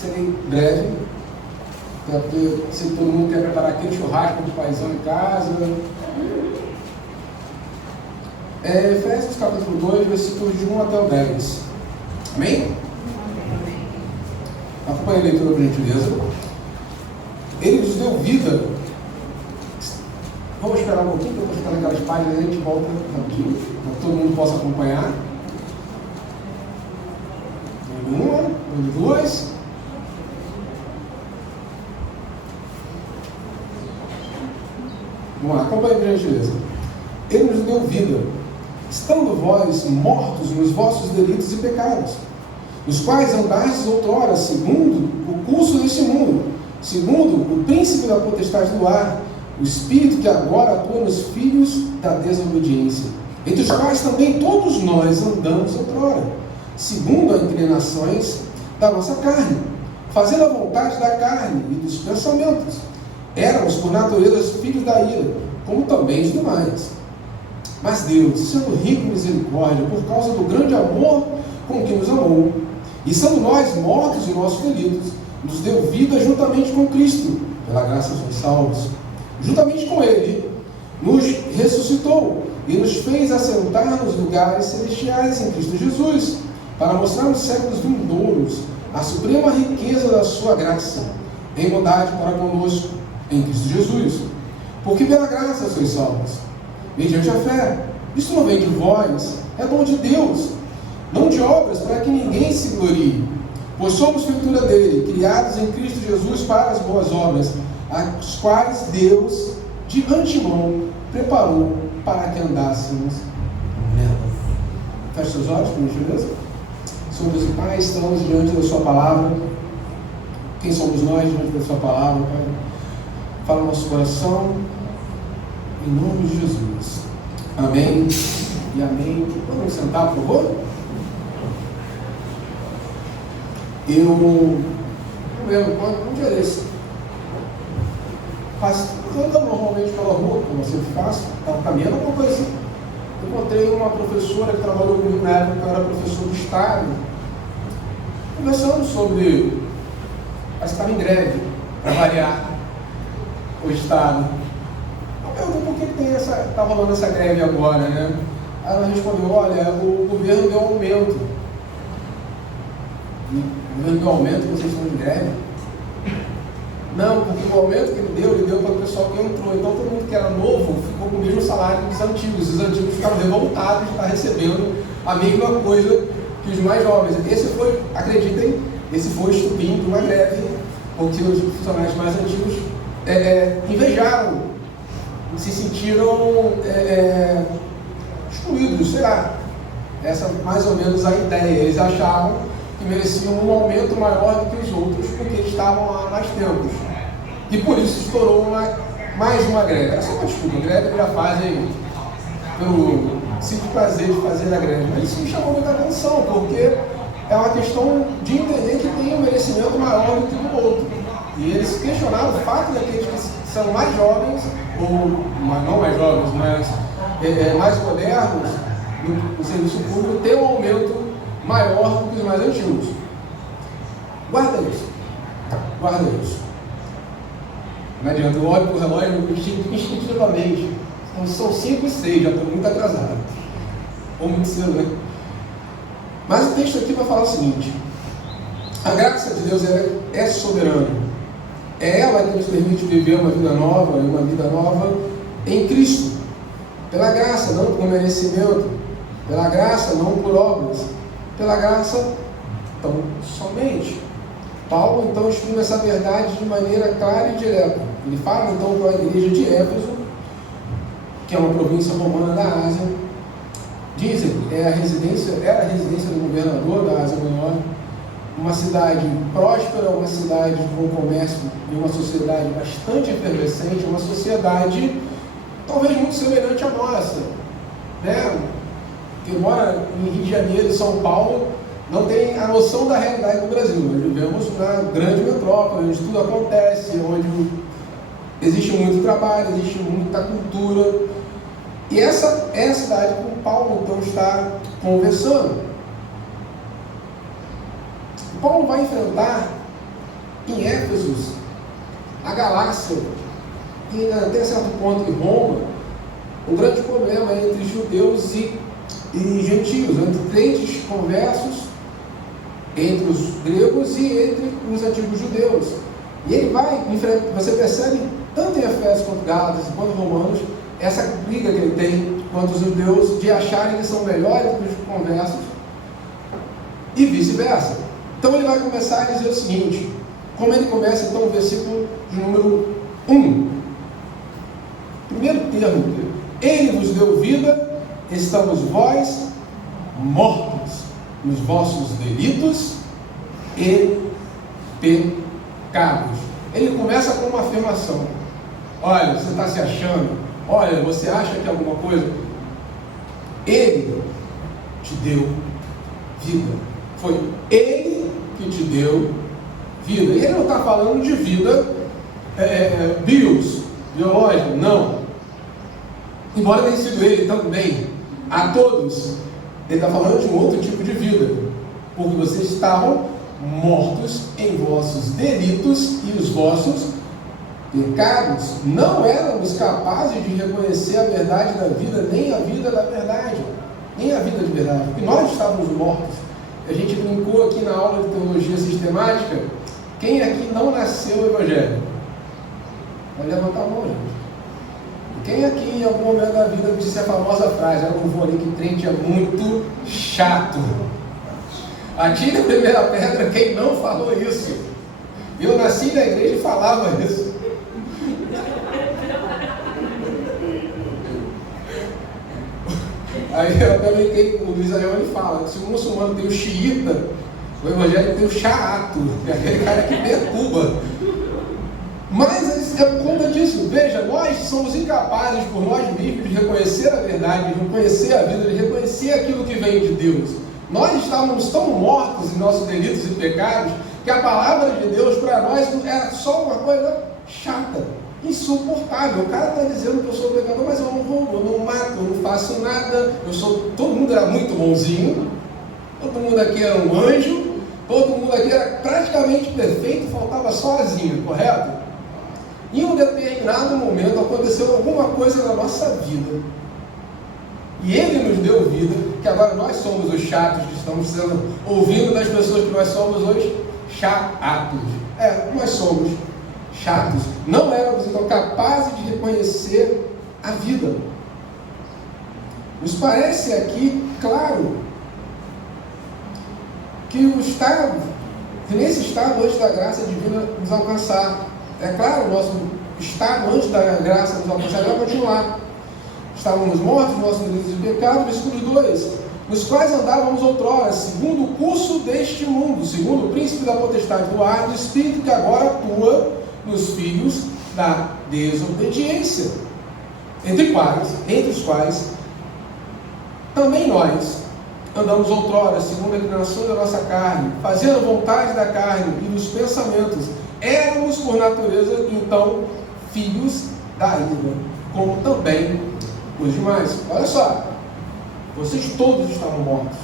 serei breve, porque sei que todo mundo quer preparar aquele churrasco de paizão em casa. Efésios capítulo 2, versículos de 1 até o 10. Amém? Acompanhe a leitura, por gentileza. Ele nos deu vida. Vamos esperar um pouquinho para eu ficar naquelas páginas e a gente volta rapidinho, para que todo mundo possa acompanhar. Uma, duas. Vamos lá, acompanhe, por gentileza. Ele nos deu vida, estando vós mortos nos vossos delitos e pecados, nos quais andastes outrora, segundo o curso deste mundo, segundo o príncipe da potestade do ar, o espírito que agora atua nos filhos da desobediência, entre os quais também todos nós andamos outrora, segundo as inclinações da nossa carne, fazendo a vontade da carne e dos pensamentos. Éramos, por natureza, filhos da ira, como também os demais. Mas Deus, sendo rico em misericórdia, por causa do grande amor com que nos amou, e sendo nós mortos em nossos delitos, nos deu vida juntamente com Cristo. Pela graça sois salvos. Juntamente com Ele, nos ressuscitou e nos fez assentar nos lugares celestiais em Cristo Jesus, para mostrar nos séculos vindouros a suprema riqueza da sua graça, em bondade para conosco, em Cristo Jesus. Porque pela graça sois salvos, mediante a fé. Isto não vem de vós, é dom de Deus, não de obras, para que ninguém se glorie. Pois somos feitura dele, criados em Cristo Jesus para as boas obras, as quais Deus, de antemão, preparou para que andássemos nela. Feche seus olhos, por gentileza. Senhor Deus e Pai, estamos diante da sua palavra. Quem somos nós diante da sua palavra, Pai? Fala no nosso coração, em nome de Jesus. Amém e amém. Vamos sentar, por favor? Eu não lembro quando, um dia desse, andando normalmente pela rua, como eu sempre faço, estava caminhando, alguma coisa assim. Encontrei uma professora que trabalhou comigo na época, que eu era professor do Estado, conversando sobre, mas estava em greve, para variar, o Estado. Eu perguntei por que está rolando essa greve agora, né? Aí ela respondeu, olha, o governo deu aumento. O governo deu aumento, vocês estão de greve? Não, porque o aumento que ele deu para o pessoal que entrou. Então todo mundo que era novo ficou com o mesmo salário dos antigos. Os antigos ficaram revoltados de estar recebendo a mesma coisa que os mais jovens. Esse foi, acreditem, esse foi o estupim de uma greve, porque os funcionários mais antigos invejaram, se sentiram excluídos, sei lá. Essa mais ou menos a ideia. Eles achavam que mereciam um aumento maior do que os outros, porque eles estavam lá há mais tempos. E por isso estourou mais uma greve. Essa é uma desculpa, a greve já fazem pelo simples prazer de fazer a greve. Mas isso me chamou muita atenção, porque é uma questão de entender que tem um merecimento maior do que o outro. E eles questionaram o fato daqueles que são mais jovens, ou não mais jovens, mas mais modernos no serviço público, ter um aumento maior do que os mais antigos. Guarda isso. Guarda isso. Não adianta, eu olho para o relógio instintivamente. Então, são 5 e 6, já estou muito atrasado. Ou muito cedo, né? Mas o texto aqui vai falar o seguinte: a graça de Deus é soberana. É ela que nos permite viver uma vida nova, e uma vida nova em Cristo. Pela graça, não por merecimento. Pela graça, não por obras. Pela graça, então, somente. Paulo, então, explica essa verdade de maneira clara e direta. Ele fala, então, para a igreja de Éfeso, que é uma província romana da Ásia. Dizem que era a residência do governador da Ásia Menor, uma cidade próspera, uma cidade com comércio e uma sociedade bastante efervescente, uma sociedade talvez muito semelhante à nossa, né? Quem mora em Rio de Janeiro e São Paulo não tem a noção da realidade do Brasil. Nós vivemos na grande metrópole, onde tudo acontece, onde existe muito trabalho, existe muita cultura. E essa é a cidade que o Paulo então está conversando. O Paulo vai enfrentar em Éfeso, na Galácia e até certo ponto em Roma, um grande problema entre judeus e gentios, entre crentes conversos, entre os gregos e entre os antigos judeus. E ele vai enfrentar, você percebe, tanto em Efésios quanto Gálatas quanto Romanos, essa briga que ele tem contra os judeus de acharem que são melhores que os conversos e vice-versa. Então ele vai começar a dizer o seguinte, como ele começa então o versículo de número 1. Primeiro termo, ele vos deu vida, estamos vós mortos nos vossos delitos e pecados. Ele começa com uma afirmação. Olha, você está se achando? Olha, você acha que é alguma coisa? Ele te deu vida. Foi Ele que te deu vida. E ele não está falando de vida biológica, não. Embora tenha sido Ele também, a todos. Ele está falando de um outro tipo de vida. Porque vocês estavam mortos em vossos delitos e os vossos pecados. Não éramos capazes de reconhecer a verdade da vida, nem a vida da verdade, nem a vida de verdade. Porque nós estávamos mortos. A gente brincou aqui na aula de teologia sistemática. Quem aqui não nasceu evangélico? Pode levantar a mão, gente. Quem aqui em algum momento da vida disse a famosa frase: eu não vou ali que crente é muito chato? Atire a primeira pedra quem não falou isso. Eu nasci na igreja e falava isso. Aí eu até brinquei com o Luiz Ariel, ele fala que se o muçulmano tem o xiita, o evangélico tem o xarato, que é aquele cara que perturba. Mas é por conta disso. Veja, nós somos incapazes por nós mesmos de reconhecer a verdade, de reconhecer a vida, de reconhecer aquilo que vem de Deus. Nós estávamos tão mortos em nossos delitos e pecados que a palavra de Deus para nós era só uma coisa chata, insuportável. O cara está dizendo que eu sou pecador, mas eu não roubo, eu não mato, eu não faço nada. Todo mundo era muito bonzinho, todo mundo aqui era um anjo, todo mundo aqui era praticamente perfeito, faltava sozinho, correto? Em um determinado momento aconteceu alguma coisa na nossa vida. E Ele nos deu vida, que agora nós somos os chatos que estamos sendo ouvindo das pessoas que nós somos hoje, chatos. Nós somos chatos. Não éramos então capazes de reconhecer a vida. Nos parece aqui claro que nesse estado antes da graça divina nos alcançar. É claro, o nosso estado antes da graça nos alcançar vai continuar. Estávamos mortos, nossos delitos e pecados, versículo 2, nos quais andávamos outrora, segundo o curso deste mundo, segundo o príncipe da potestade do ar, do espírito que agora atua nos filhos da desobediência, entre os quais também nós andamos outrora, segundo a inclinação da nossa carne, fazendo a vontade da carne e dos pensamentos. Éramos, por natureza, então, filhos da ira, como também os demais. Olha só, vocês todos estavam mortos.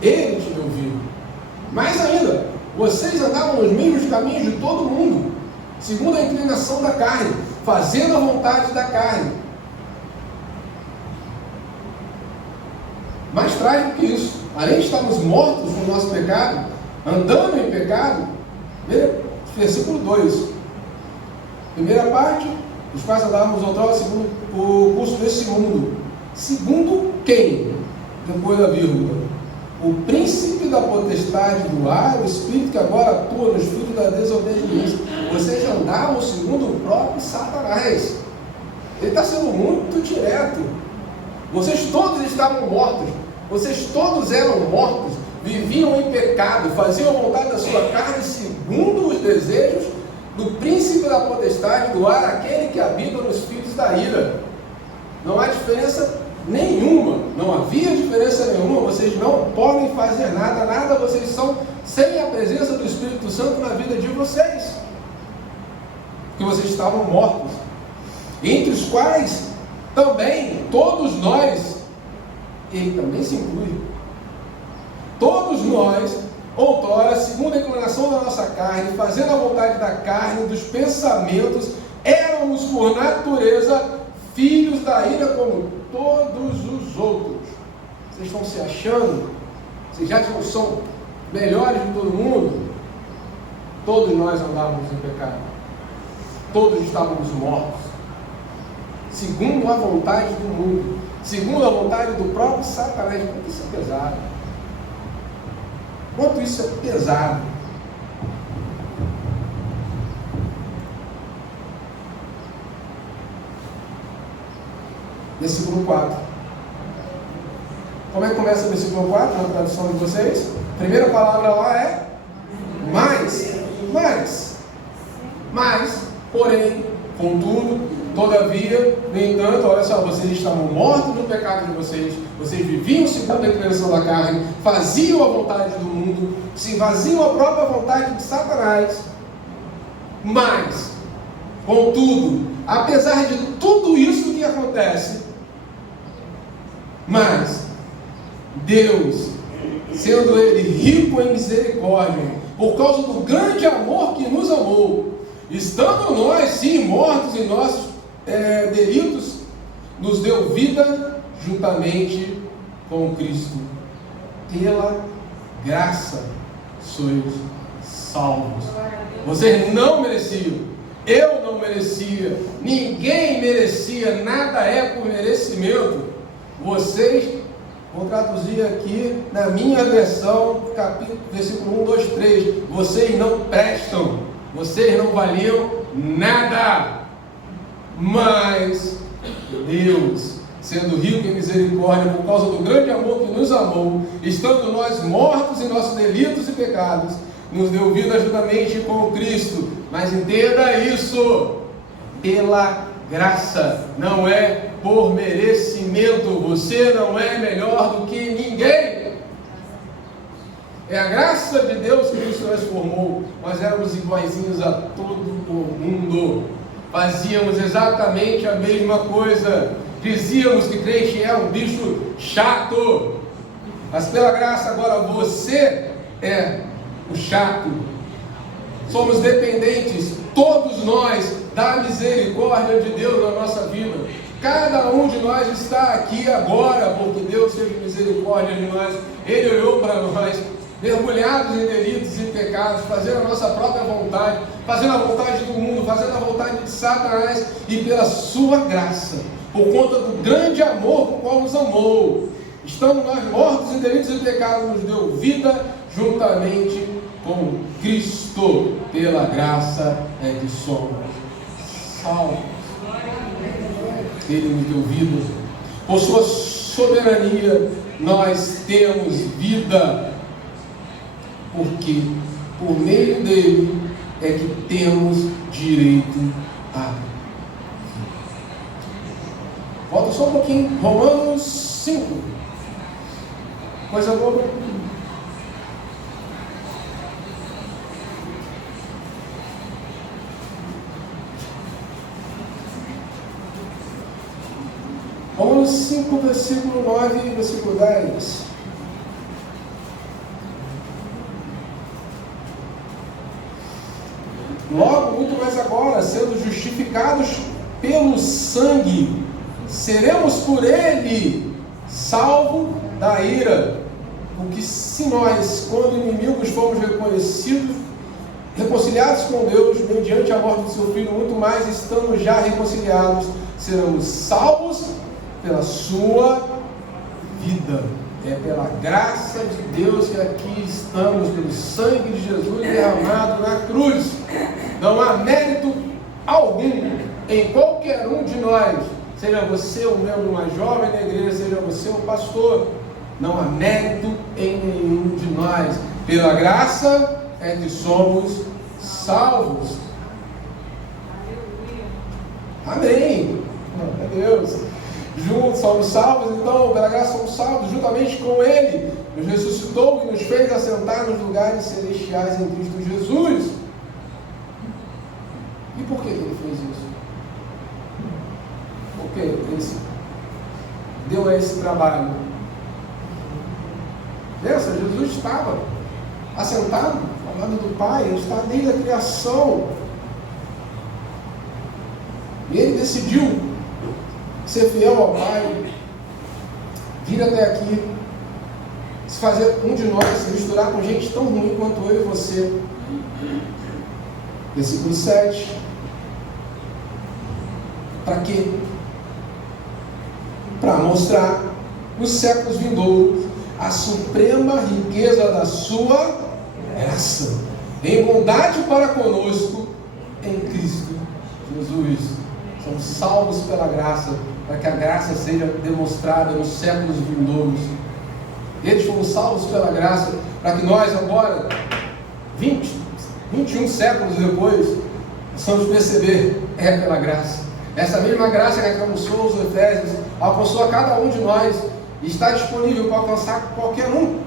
Ele te deu vida. Mais ainda, vocês andavam nos mesmos caminhos de todo mundo, segundo a inclinação da carne, fazendo a vontade da carne. Mais trágico que isso, além de estarmos mortos no nosso pecado, andando em pecado, versículo 2, primeira parte, os quais andávamos outrora segundo o curso desse mundo. Segundo quem? Depois da vírgula. O príncipe da potestade do ar, o espírito que agora atua nos filhos da desobediência. Vocês andavam segundo o próprio Satanás. Ele está sendo muito direto. Vocês todos estavam mortos. Vocês todos eram mortos. Viviam em pecado, faziam a vontade da sua carne segundo os desejos do príncipe da potestade do ar, aquele que habita nos filhos da ira. Não há diferença nenhuma, não havia diferença nenhuma. Vocês não podem fazer nada, vocês são sem a presença do Espírito Santo na vida de vocês, porque vocês estavam mortos, entre os quais também todos nós, ele também se inclui, todos nós outrora, segundo a inclinação da nossa carne, fazendo a vontade da carne, dos pensamentos, éramos por natureza filhos da ira como todos os outros. Vocês estão se achando? Vocês já não são melhores de todo mundo? Todos nós andávamos em pecado. Todos estávamos mortos. Segundo a vontade do mundo. Segundo a vontade do próprio Satanás. Quanto isso é pesado. Quanto isso é pesado. Versículo 4. Como é que começa o versículo 4 na tradução de vocês? A primeira palavra lá é mas, porém, contudo, todavia, no entanto, olha só, vocês estavam mortos no pecado de vocês viviam segundo a inclinação da carne, faziam a vontade do mundo, se faziam a própria vontade de Satanás. Mas, contudo, apesar de tudo isso que acontece, mas Deus, sendo Ele rico em misericórdia, por causa do grande amor que nos amou, estando nós, sim, mortos em nossos delitos, nos deu vida juntamente com Cristo. Pela graça sois salvos. Vocês não mereciam, eu não merecia, ninguém merecia, nada é por merecimento. Vocês, vou traduzir aqui na minha versão, versículo 1, 2, 3. Vocês não prestam, vocês não valiam nada. Mas Deus, sendo rico em misericórdia, por causa do grande amor que nos amou, estando nós mortos em nossos delitos e pecados, nos deu vida juntamente com Cristo. Mas entenda isso, pela graça, não é por merecimento. Você não é melhor do que ninguém. É a graça de Deus que nos transformou. Nós éramos iguaizinhos a todo o mundo. Fazíamos exatamente a mesma coisa. Dizíamos que crente é um bicho chato. Mas pela graça agora você é o chato. Somos dependentes, todos nós, da misericórdia de Deus na nossa vida. Cada um de nós está aqui agora porque Deus teve misericórdia de nós. Ele olhou para nós, mergulhados em delitos e pecados, fazendo a nossa própria vontade, fazendo a vontade do mundo, fazendo a vontade de Satanás, e pela sua graça, por conta do grande amor com o qual nos amou, estando nós mortos em delitos e pecados, nos deu vida juntamente com Cristo. Pela graça é que somos salvos. Ele nos deu vida. Por sua soberania nós temos vida, porque por meio dele é que temos direito a vida. Volta só um pouquinho, Romanos 5. Coisa boa. Romanos 5, versículo 9 e versículo 10. Logo, muito mais agora, sendo justificados pelo sangue, seremos por ele salvos da ira. Porque se nós, quando inimigos, fomos reconciliados com Deus, mediante a morte de seu Filho, muito mais, estando já reconciliados, seremos salvos pela sua vida. É pela graça de Deus que aqui estamos, pelo sangue de Jesus derramado na cruz. Não há mérito algum em qualquer um de nós, seja você o membro mais jovem da igreja, seja você o pastor. Não há mérito em nenhum de nós. Pela graça é que somos salvos. Amém. Glória a Deus. Juntos somos salvos, então, pela graça somos salvos, juntamente com Ele. Nos ressuscitou e nos fez assentar nos lugares celestiais em Cristo Jesus. E por que Ele fez isso? Porque Ele deu esse trabalho. Pensa, Jesus estava assentado ao lado do Pai, Ele está desde a criação. E Ele decidiu ser fiel ao Pai, vir até aqui, se fazer um de nós, se misturar com gente tão ruim quanto eu e você. Versículo 7. Para quê? Para mostrar nos séculos vindouros a suprema riqueza da sua graça, em bondade para conosco, em Cristo Jesus. Somos salvos pela graça, para que a graça seja demonstrada nos séculos vindouros. Eles foram salvos pela graça, para que nós agora, 21 séculos depois, possamos perceber, é pela graça. Essa mesma graça que alcançou os Efésios, alcançou a cada um de nós, e está disponível para alcançar qualquer um,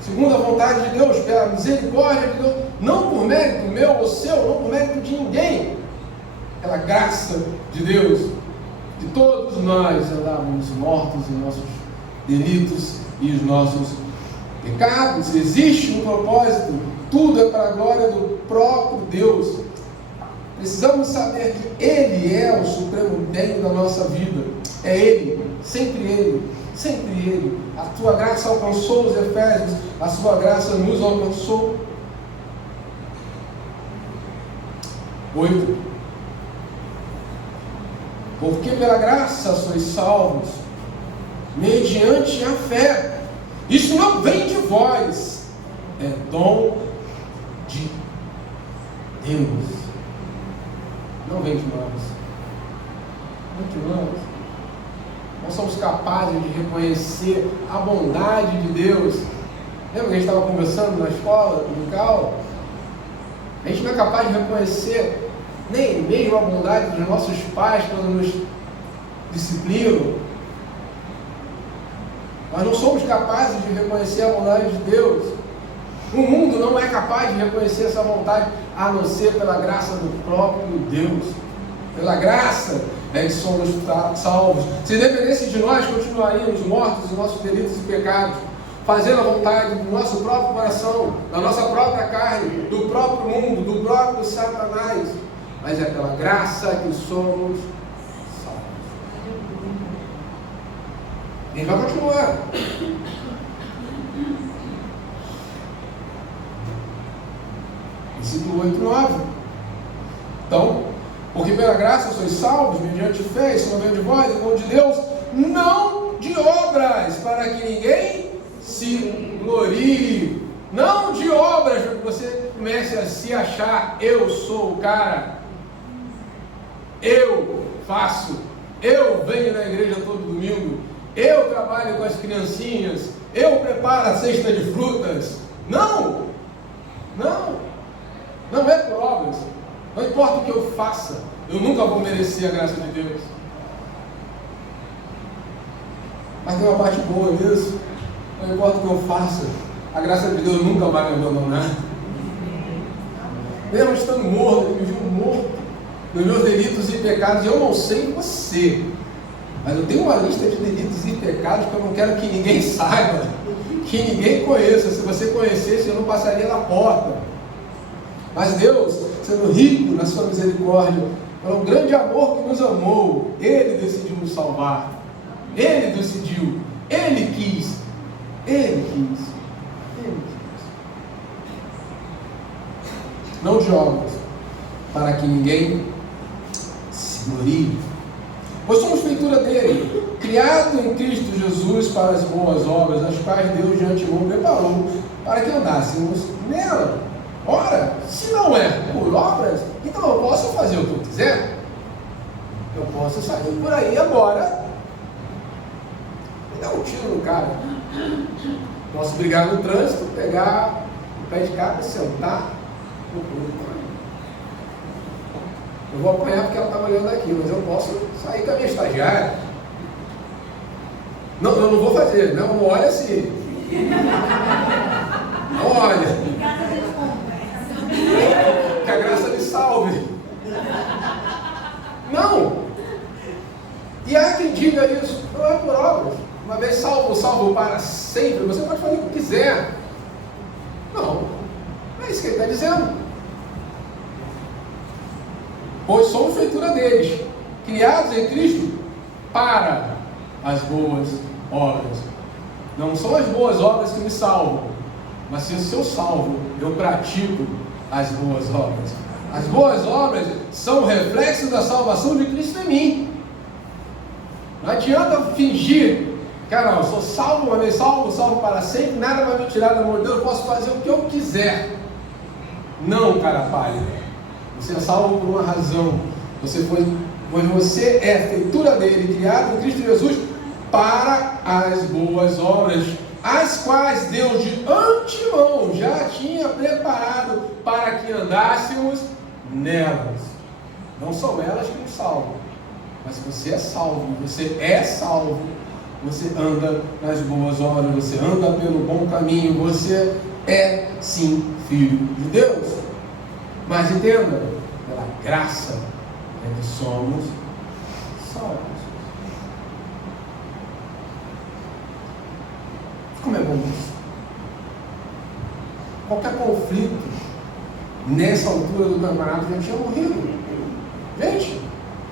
segundo a vontade de Deus, pela misericórdia de Deus, não por mérito meu ou seu, não por mérito de ninguém, pela graça de Deus. De todos nós andávamos mortos em nossos delitos e os nossos pecados. Existe um propósito, tudo é para a glória do próprio Deus. Precisamos saber que Ele é o supremo bem da nossa vida. É Ele, sempre Ele, sempre Ele. A tua graça alcançou os Efésios, a sua graça nos alcançou. 8. Porque pela graça sois salvos, mediante a fé. Isso não vem de vós, é dom de Deus. Não vem de nós. Não de nós. Nós somos capazes de reconhecer a bondade de Deus. Lembra que a gente estava conversando na escola dominical? A gente não é capaz de reconhecer nem mesmo a bondade dos nossos pais quando nos disciplinam. Nós não somos capazes de reconhecer a bondade de Deus. O mundo não é capaz de reconhecer essa vontade, a não ser pela graça do próprio Deus. Pela graça é que somos salvos. Se dependesse de nós, continuaríamos mortos em nossos delitos e pecados, fazendo a vontade do nosso próprio coração, da nossa própria carne, do próprio mundo, do próprio Satanás. Mas é pela graça que somos salvos. E vai continuar. Versículo 8 e 9. Então, porque pela graça sois salvos, mediante fé, isso não vem de vós, é dom de Deus, não de obras, para que ninguém se glorie. Não de obras, para que você comece a se achar, eu sou o cara. Eu faço, eu venho na igreja todo domingo, eu trabalho com as criancinhas, eu preparo a cesta de frutas. Não, não é por obras. Não importa o que eu faça, eu nunca vou merecer a graça de Deus. Mas tem uma parte boa nisso. Não importa o que eu faça, a graça de Deus nunca vai me abandonar. Mesmo estando morto, Ele me viu morto nos meus delitos e pecados. Eu não sei você, mas eu tenho uma lista de delitos e pecados que eu não quero que ninguém saiba, que ninguém conheça. Se você conhecesse, eu não passaria na porta. Mas Deus, sendo rico na sua misericórdia, pelo grande amor que nos amou, Ele decidiu nos salvar. Ele decidiu, Ele quis. Não de obras, para que ninguém se glorie. Pois somos feitura dele, criado em Cristo Jesus para as boas obras, as quais Deus de antemão preparou para que andássemos nela. Ora, se não é por obras, então eu posso fazer o que eu quiser. Eu posso sair por aí agora e dar um tiro no cara. Posso brigar no trânsito, pegar o pé de cabra, sentar. Eu vou apanhar porque ela está olhando aqui, mas eu posso sair com a minha estagiária. Não, eu não vou fazer. Não olha assim. Não olha. Que a graça lhe salve. Não. E há quem diga isso. Não é por obras. Uma vez salvo para sempre. Você pode fazer o que quiser. está dizendo. Pois somos feitura deles, criados em Cristo para as boas obras. Não são as boas obras que me salvam, mas se eu salvo, eu pratico as boas obras. As boas obras são o reflexo da salvação de Cristo em mim. Não adianta fingir, cara, eu sou salvo, mas salvo para sempre, nada vai me tirar do amor de Deus, eu posso fazer o que eu quiser. Não, cara pálida. Você é salvo por uma razão. Pois você é feitura dele, criado em Cristo Jesus, para as boas obras, as quais Deus de antemão já tinha preparado para que andássemos nelas. Não são elas que nos salvam, mas você é salvo, você anda nas boas obras, você anda pelo bom caminho, você é sim filho de Deus. Mas entenda, pela graça é que somos salvos. Como é bom isso? Qualquer conflito nessa altura do campeonato já tinha morrido. Gente,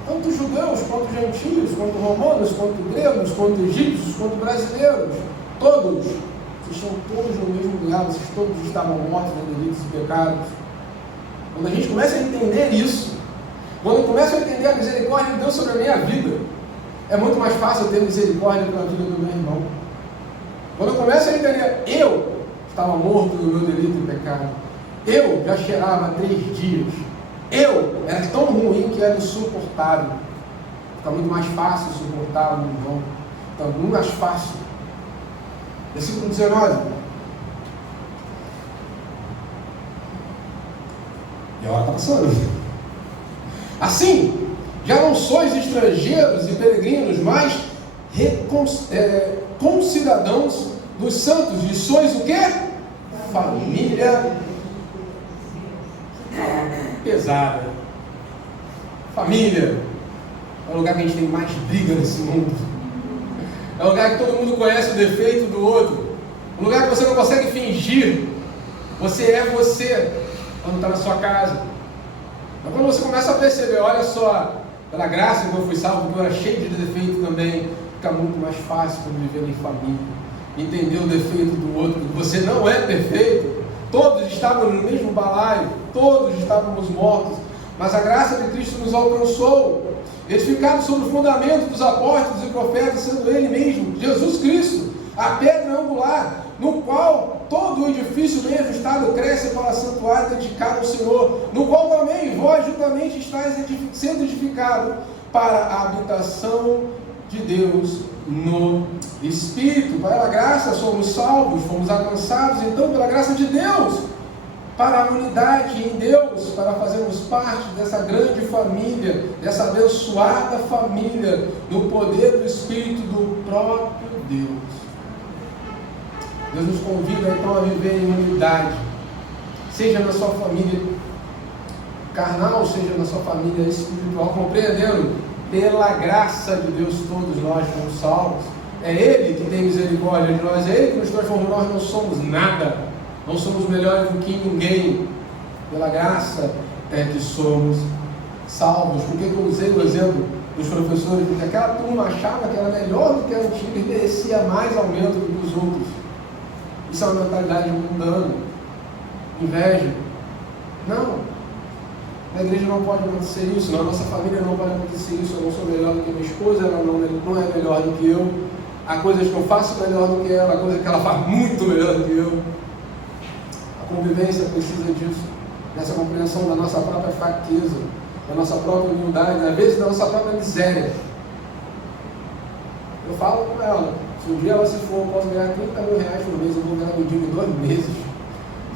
tanto judeus, quanto gentios, quanto romanos, quanto gregos, quanto egípcios, quanto brasileiros, todos, vocês estão todos no mesmo lugar, vocês todos estavam mortos em delitos e pecados. Quando a gente começa a entender isso, quando eu começo a entender a misericórdia de Deus sobre a minha vida, é muito mais fácil ter misericórdia pela vida do meu irmão. Quando eu começo a entender, eu estava morto no meu delito e pecado, eu já cheirava 3 dias, eu era tão ruim que era insuportável. Fica muito mais fácil suportar o irmão, fica muito mais fácil. Versículo 19. E a hora está passando. Assim, já não sois estrangeiros e peregrinos, mas concidadãos dos santos, e sois o quê? Família pesada. Família é o lugar que a gente tem mais briga nesse mundo. É o lugar que todo mundo conhece o defeito do outro. Um lugar que você não consegue fingir. Você é você quando está na sua casa. Mas quando você começa a perceber, olha só, pela graça que eu fui salvo, porque eu era cheio de defeito também, fica muito mais fácil para viver em família. Entender o defeito do outro, que você não é perfeito. Todos estávamos no mesmo balaio, todos estávamos mortos, mas a graça de Cristo nos alcançou, edificados sobre o fundamento dos apóstolos e profetas, sendo Ele mesmo, Jesus Cristo, a pedra angular, no qual todo o edifício bem ajustado cresce para o santuário dedicado ao Senhor, no qual também vós juntamente estáis sendo edificados para a habitação de Deus no Espírito. Pela graça somos salvos, fomos alcançados, então, pela graça de Deus, para a unidade em Deus, para fazermos parte dessa grande família, dessa abençoada família, do poder do Espírito do próprio Deus. Deus nos convida então a viver em unidade, seja na sua família carnal, seja na sua família espiritual, compreendendo, pela graça de Deus todos nós fomos salvos. É Ele que tem misericórdia de nós, é Ele que nos transformou. Nós não somos nada, não somos melhores do que ninguém. Pela graça é que somos salvos. Por que eu usei o exemplo dos professores? Porque aquela turma achava que era melhor do que a antiga e merecia mais aumento do que os outros. Isso é uma mentalidade mundana, inveja. Não. Na igreja não pode acontecer isso, na nossa família não pode acontecer isso. Eu não sou melhor do que minha esposa, ela não é melhor do que eu. Há coisas que eu faço melhor do que ela, há coisas que ela faz muito melhor do que eu. A convivência precisa disso, dessa compreensão da nossa própria fraqueza, da nossa própria humildade, às vezes da nossa própria miséria. Eu falo com ela, se um dia ela se for, eu posso ganhar 30 mil reais por mês, eu vou ganhar medinho em 2 meses.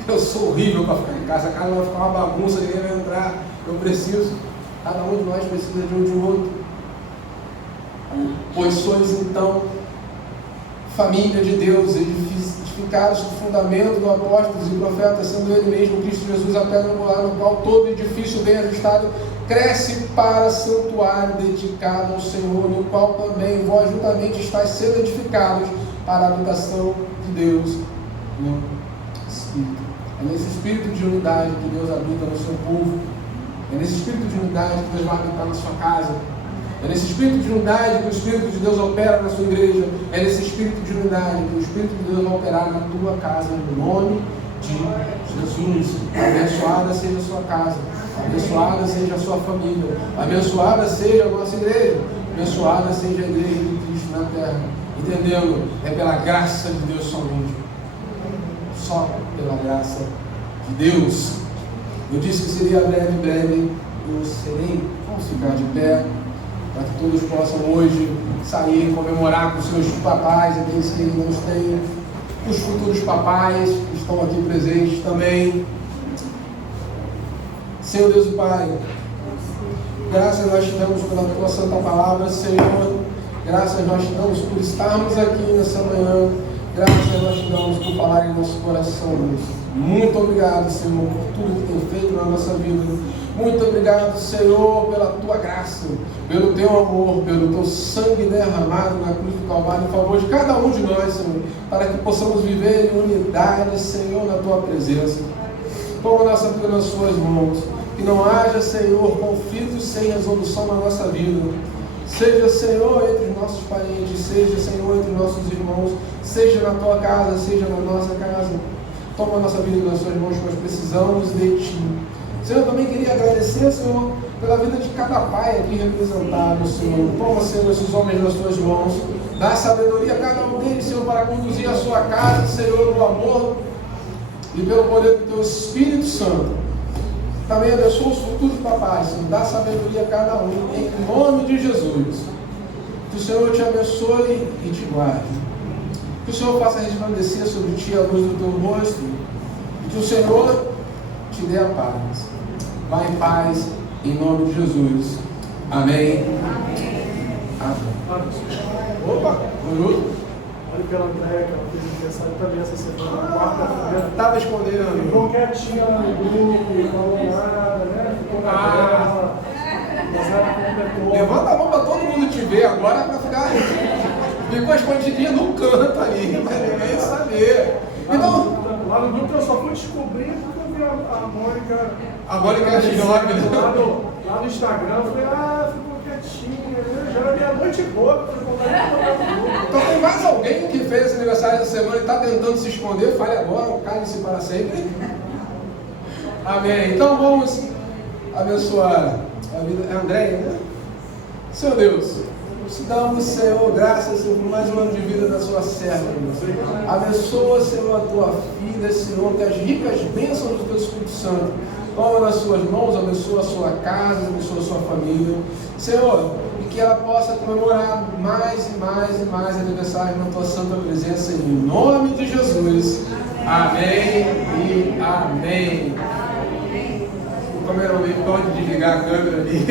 Eu sou horrível para ficar em casa, a casa vai ficar uma bagunça, ninguém vai entrar. Eu preciso, cada um de nós precisa de um de outro. Pois sois então família de Deus, edificados no fundamento do apóstolos e profetas, sendo Ele mesmo, Cristo Jesus, a pedra angular, no qual todo edifício bem ajustado cresce para santuário dedicado ao Senhor, no qual também vós juntamente estáis sendo edificados para a habitação de Deus no Espírito. É nesse espírito de unidade que Deus habita no seu povo. É nesse espírito de unidade que Deus vai habitar na sua casa. É nesse espírito de unidade que o Espírito de Deus opera na sua igreja. É nesse espírito de unidade que o Espírito de Deus vai operar na tua casa, no nome de Jesus. Abençoada seja a sua casa. Abençoada seja a sua família. Abençoada seja a nossa igreja. Abençoada seja a igreja de Cristo na terra. Entendendo? É pela graça de Deus somente. Só pela graça de Deus. Eu disse que seria breve eu serei. Vamos ficar de pé, para que todos possam hoje sair e comemorar com seus papais, aqueles que não têm, os futuros papais que estão aqui presentes também. Senhor Deus e Pai, graças nós te damos pela tua santa palavra, Senhor. Graças nós te damos por estarmos aqui nessa manhã. Graças nós te damos por falar em nosso coração, Deus. Muito obrigado, Senhor, por tudo que tem feito na nossa vida. Muito obrigado, Senhor, pela tua graça, pelo teu amor, pelo teu sangue derramado na cruz do Calvário em favor de cada um de nós, Senhor, para que possamos viver em unidade, Senhor, na tua presença. Toma a nossa vida nas suas mãos. Que não haja, Senhor, conflitos sem resolução na nossa vida. Seja, Senhor, entre os nossos parentes, seja, Senhor, entre os nossos irmãos, seja na tua casa, seja na nossa casa. Toma a nossa vida nas suas mãos, nós precisamos de Ti. Senhor, eu também queria agradecer, Senhor, pela vida de cada pai aqui representado, Senhor. Toma, Senhor, esses homens nas tuas mãos. Dá sabedoria a cada um deles, Senhor, para conduzir a sua casa, Senhor, no amor e pelo poder do Teu Espírito Santo. Também abençoa os futuros papais, Senhor. Dá sabedoria a cada um, em nome de Jesus. Que o Senhor te abençoe e te guarde. Que o Senhor faça resplandecer sobre ti a luz do teu rosto. E que o Senhor te dê a paz. Vá em paz, em nome de Jesus. Amém. Amém. Opa, bonito. Olha pela Andréia, que ela fez aniversário também essa semana, quarta-feira. Estava escondendo. Ficou quietinha lá no grupo, não falou nada, né? Ficou na dela. Levanta a mão para todo mundo te ver agora, para ficar. Ficou escondidinha num canto ali, para ninguém saber. Então, lá no grupo eu só fui descobrir porque eu vi a Mônica. A Mônica é jovem. Lá no Instagram, eu falei, ficou quietinha. Já era meia-noite e pouco, eu falei, então tem mais alguém que fez esse aniversário essa semana e está tentando se esconder? Fale agora, cale-se para sempre. Amém. Então vamos abençoar a vida. É Andréia, né? Senhor Deus, te damos, Senhor, graças, Senhor, por mais um ano de vida da sua serva. Abençoa, Senhor, a tua filha, Senhor, que as ricas bênçãos do teu Espírito Santo toma nas suas mãos, abençoa a sua casa, abençoa a sua família. Senhor, e que ela possa comemorar mais e mais e mais aniversários na tua santa presença, em nome de Jesus. Amém e amém. O cameraman pode desligar a câmera ali.